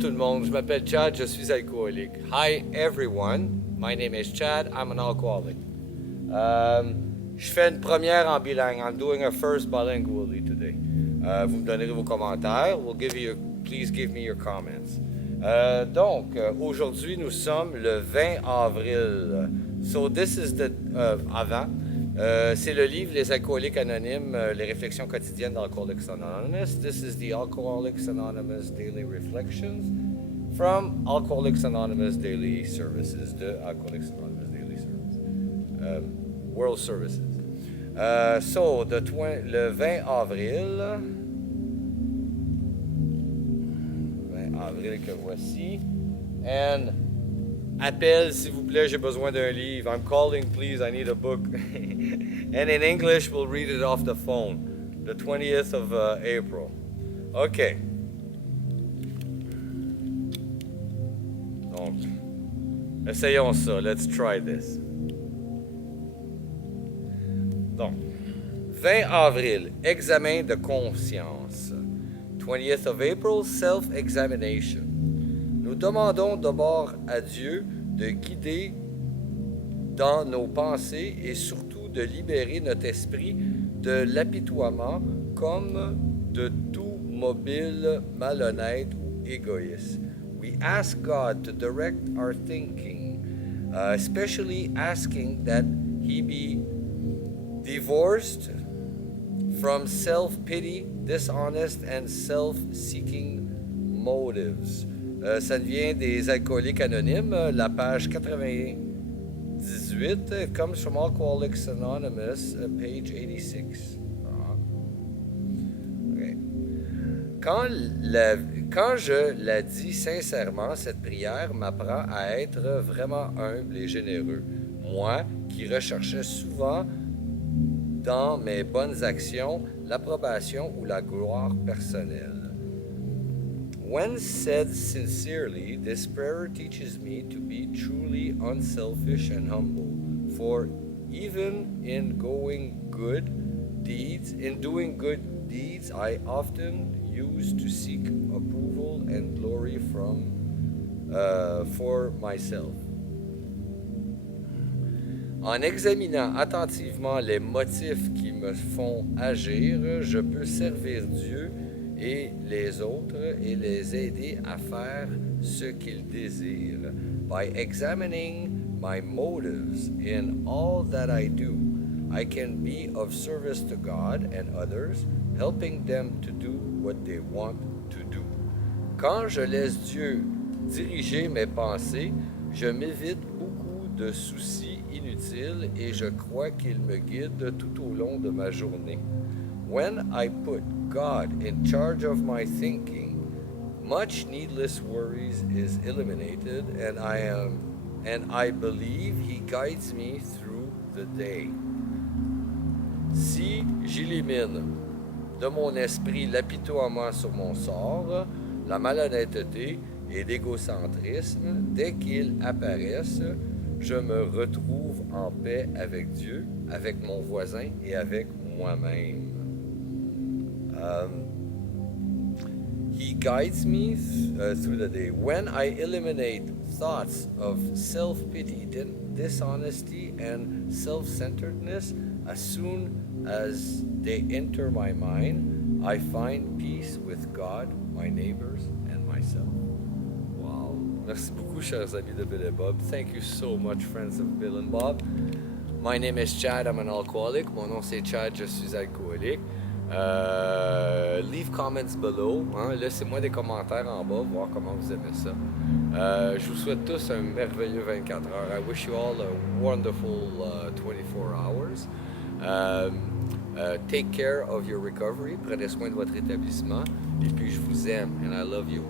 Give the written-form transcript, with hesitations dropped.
tout le monde, je m'appelle Chad, je suis alcoolique. Hi everyone, my name is Chad, I'm an alcoholic. Je fais une première en bilingue. I'm doing a first bilingually today. Vous me donnerez vos commentaires. Please give me your comments. Donc, aujourd'hui, nous sommes le 20 avril. So this is the avant. C'est le livre Les Alcooliques Anonymes, les Réflexions Quotidiennes d'Alcooliques Anonymous. This is the Alcoholics Anonymous Daily Reflections from Alcoholics Anonymous Daily Services, de Alcoholics Anonymous Daily Service, World Services. So, le 20 avril que voici, and appel, s'il vous plaît, j'ai besoin d'un livre. I'm calling, please, I need a book. And in English, we'll read it off the phone. The 20th of April. OK. Donc, essayons ça. Let's try this. Donc, 20 avril, examen de conscience. 20th of April, self-examination. Nous demandons d'abord à Dieu de guider dans nos pensées et surtout de libérer notre esprit de l'apitoiement comme de tout mobile malhonnête ou égoïste. We ask God to direct our thinking, especially asking that He be divorced from self-pity, dishonest and self-seeking motives. Ça vient des Alcooliques Anonymes, la page 98, comes from Alcoholics Anonymous, page 86. Okay. Quand je la dis sincèrement, cette prière m'apprend à être vraiment humble et généreux. Moi, qui recherchais souvent dans mes bonnes actions l'approbation ou la gloire personnelle. When said sincerely, this prayer teaches me to be truly unselfish and humble. For even in doing good deeds, I often used to seek approval and glory for myself. En examinant attentivement les motifs qui me font agir, je peux servir Dieu et les autres et les aider à faire ce qu'ils désirent. By examining my motives in all that I do, I can be of service to God and others, helping them to do what they want to do. Quand je laisse Dieu diriger mes pensées, je m'évite beaucoup de soucis inutiles et je crois qu'il me guide tout au long de ma journée. When I put God in charge of my thinking, much needless worries is eliminated, and I believe He guides me through the day. Si j'élimine de mon esprit l'apitoiement sur mon sort, la malhonnêteté et l'égocentrisme, dès qu'ils apparaissent, je me retrouve en paix avec Dieu, avec mon voisin et avec moi-même. He guides me through the day. When I eliminate thoughts of self-pity, dishonesty, and self-centeredness, as soon as they enter my mind, I find peace with God, my neighbors, and myself. Wow. Merci beaucoup, chers amis de Bill et Bob. Thank you so much, friends of Bill and Bob. My name is Chad, I'm an alcoholic. Mon nom c'est Chad, je suis alcoolique. Leave comments below. Hein? Laissez-moi des commentaires en bas, voir comment vous aimez ça. Je vous souhaite tous un merveilleux 24 heures. I wish you all a wonderful 24 hours. Take care of your recovery. Prenez soin de votre rétablissement. Et puis, je vous aime. And I love you.